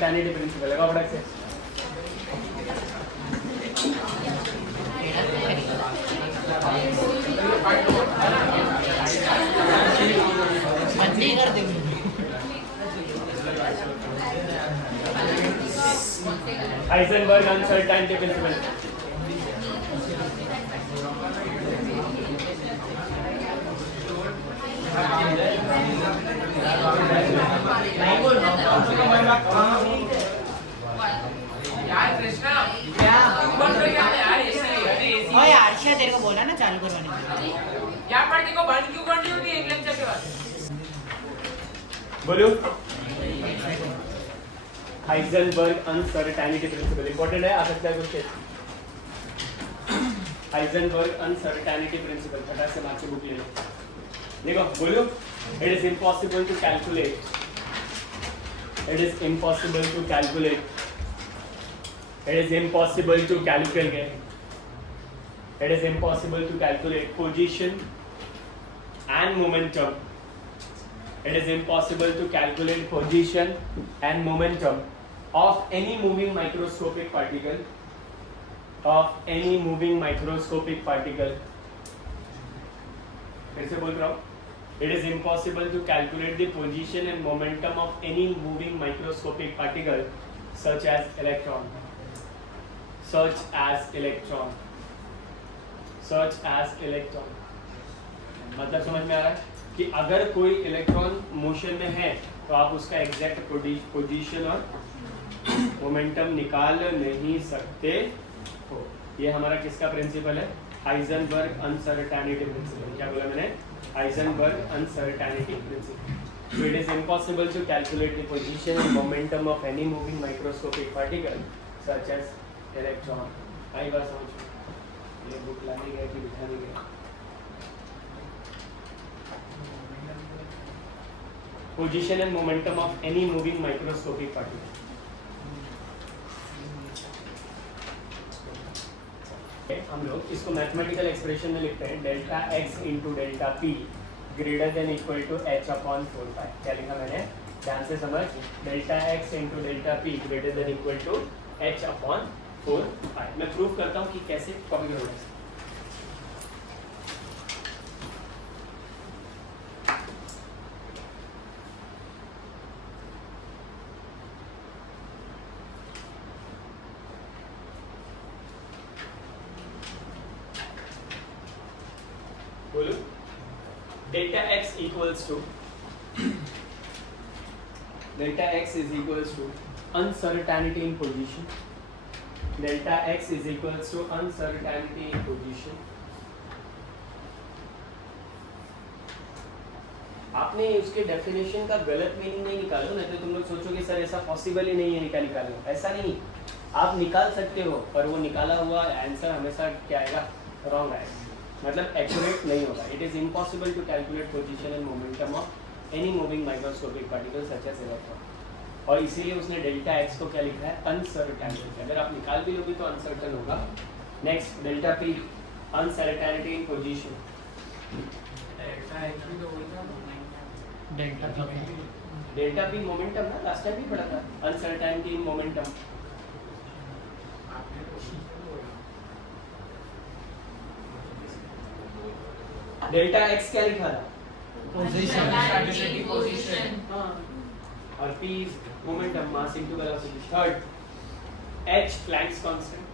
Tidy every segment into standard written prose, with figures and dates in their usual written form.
टैनिटी principal लगा फटाक से। नहीं कर दे हाइजेनबर्ग अनसर्टेनिटी प्रिंसिपल। यार कृष्णा क्या बंद कर क्या यार एसी ओए आरशिया तेरे को बोला ना चालू करवाने के लिए। यार पढ़ के को बंद क्यों कर दी होती है एक लेक्चर के बाद? बोलो। हाइजेनबर्ग अनसर्टेनिटी प्रिंसिपल इंपॉर्टेंट है, आ सकता है क्वेश्चन। हाइजेनबर्ग अनसर्टेनिटी प्रिंसिपल फटाक से मार्क्स बुक ले लो। देखो बोलो, it is impossible to calculate, it is impossible to calculate, it is impossible to calculate, it is impossible to calculate position and momentum, it is impossible to calculate position and momentum of any moving microscopic particle, of any moving microscopic particle। फिर से बोल रहा हूँ, it is impossible to calculate the position and momentum of any moving microscopic particle such as electron, such as electron, such as electron। मतलब समझ में आ रहा है कि अगर कोई इलेक्ट्रॉन मोशन में है तो आप उसका एग्जैक्ट पोजीशन और मोमेंटम निकाल नहीं सकते हो। ये हमारा किसका प्रिंसिपल है? Heisenberg uncertainty principle. क्या बोला मैंने? Heisenberg uncertainty principle. So it is impossible to calculate the position and momentum of any moving microscopic particle such as electron। आई बात समझो, ये बुक लाने गया कि बिठाने गया? Position and momentum of any moving microscopic particle। हम लोग इसको मैथमेटिकल एक्सप्रेशन में लिखते हैं delta x into delta P greater than equal to H upon 4 pi. क्या लिखा मैंने? ध्यान से समझ। Delta x into delta P greater than equal to H upon 4 pi. मैं प्रूव करता हूँ कि कैसे कॉपी करोगे। बोलो, delta x equals to delta x is equals to uncertainty in position, delta x is equals to uncertainty in position। आपने उसके definition का गलत मीनिंग नहीं निकालो, नहीं तो तुम लोग सोचोगे सर ऐसा पॉसिबल ही नहीं है निकालना। ऐसा नहीं, आप निकाल सकते हो पर वो निकाला हुआ आंसर हमेशा क्या आएगा? रॉन्ग आएगा, मतलब एक्यूरेट नहीं होगा। It is impossible to calculate position and momentum of any moving microscopic particle such as electron. और इसीलिए उसने डेल्टा एक्स को क्या लिखा है? अनसर्टेनिटी। अगर आप निकाल भी लोगे तो अनसर्टन होगा। नेक्स्ट डेल्टा पी अनसर्टेनिटी इन पोजीशन। डेल्टा पी मोमेंटम ना, लास्ट टाइम भी पढ़ा था uncertainty in momentum. Delta x क्या लिखा था? पोजीशन। और p is momentum mass into velocity। Third h Planck's constant।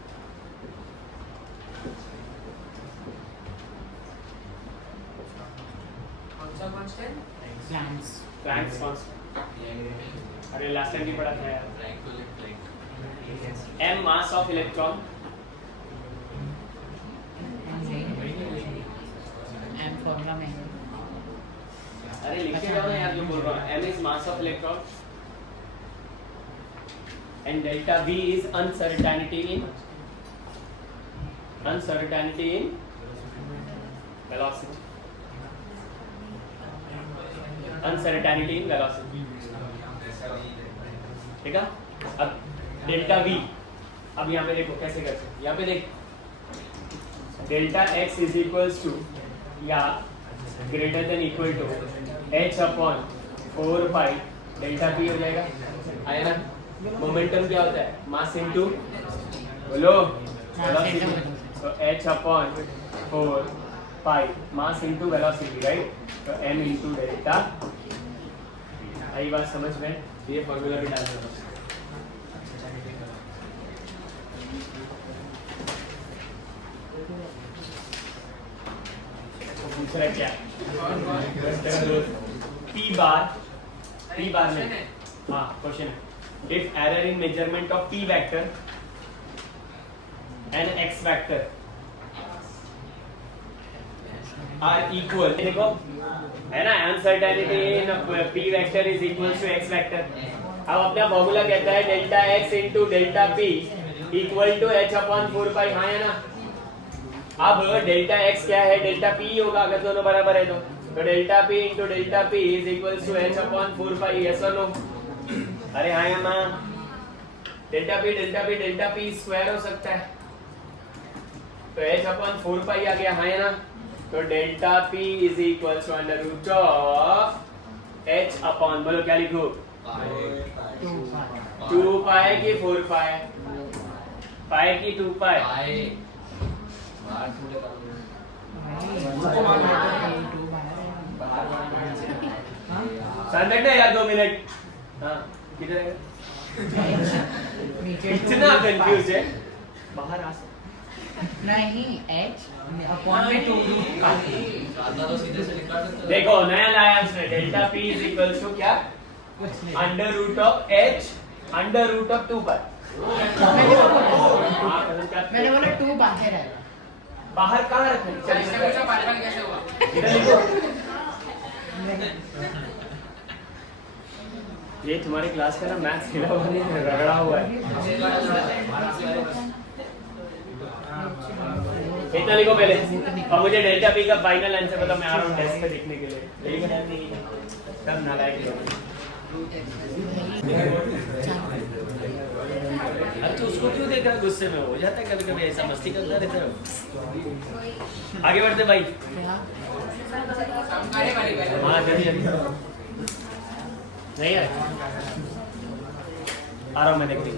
कौन सा कांस्टेंट? Planck's constant। अरे लास्ट टाइम भी पढ़ा था यार। m mass of electron, formula में अरे लिख के जाओ ना यार जो बोल रहा हूँ। m is mass of electron and delta v is uncertainty in velocity, uncertainty in velocity। ठीक है, अब डेल्टा v, अब यहाँ पे देखो कैसे करते हैं। यहाँ पे देख, delta x is equals to या greater than equal to h upon 4 pi delta p हो जाएगा, आया ना? मोमेंटम क्या होता है? मास इनटू बोलो हाँ, वेलोसिटी। center तो h अपॉन 4 पाई मास इनटू वेलोसिटी, राइट? तो m इनटू डेल्टा। आई बात समझ में? ये फॉर्मूला भी डाल दो। दूसरा क्या? P बार में, हाँ क्वेश्चन है, if error in measurement of P vector and X vector are equal, देखो है ना, uncertainty in P vector is equal to X vector। अब अपना फॉर्मूला कहता है delta X into delta P equal to H upon 4 pi, हाँ है ना? अब डेल्टा X क्या है? डेल्टा P होगा अगर दोनों बराबर है तो delta P into delta P is equal to H upon 4 pi, yes और नो? अरे हाँ या ना? डेल्टा P स्क्वायर हो सकता है, तो H अपॉन 4 पाई आ गया, हाँ या ना? तो delta P is equal to under root of H upon, बोलो क्या लिखो? 2 पाई की 4 पाई, पाई की 2 पाई। शांत यार 2 मिनट। हाँ किधर है? इतना कंफ्यूज है, बाहर आ सकते नहीं h अपॉन में 2 देखो नया लाया उसने, delta P is equal to क्या? Under root of H under root of 2 पर। मैंने बोला 2 बाहर है। बाहर कहाँ रखें? इसका पूछा बार-बार कैसे हुआ? इधर लिखो। ये तुम्हारी क्लास का ना मैथ्स हिला हुआ नहीं है, रगड़ा हुआ है। इतना लिखो पहले, और मुझे डेल्टा P का फाइनल आंसर पता, मैं आ रहा हूँ टेस्ट पे देखने के लिए। तब नालायक लोग। अब तो उसको क्यों देख रहा, गुस्से में हो जाता है कभी कभी, ऐसा मस्ती करता रहता है। आगे बढ़ते भाई। समझाने वाली बात है। हाँ जल्दी जल्दी नहीं है, आ रहा हूँ मैं देखने।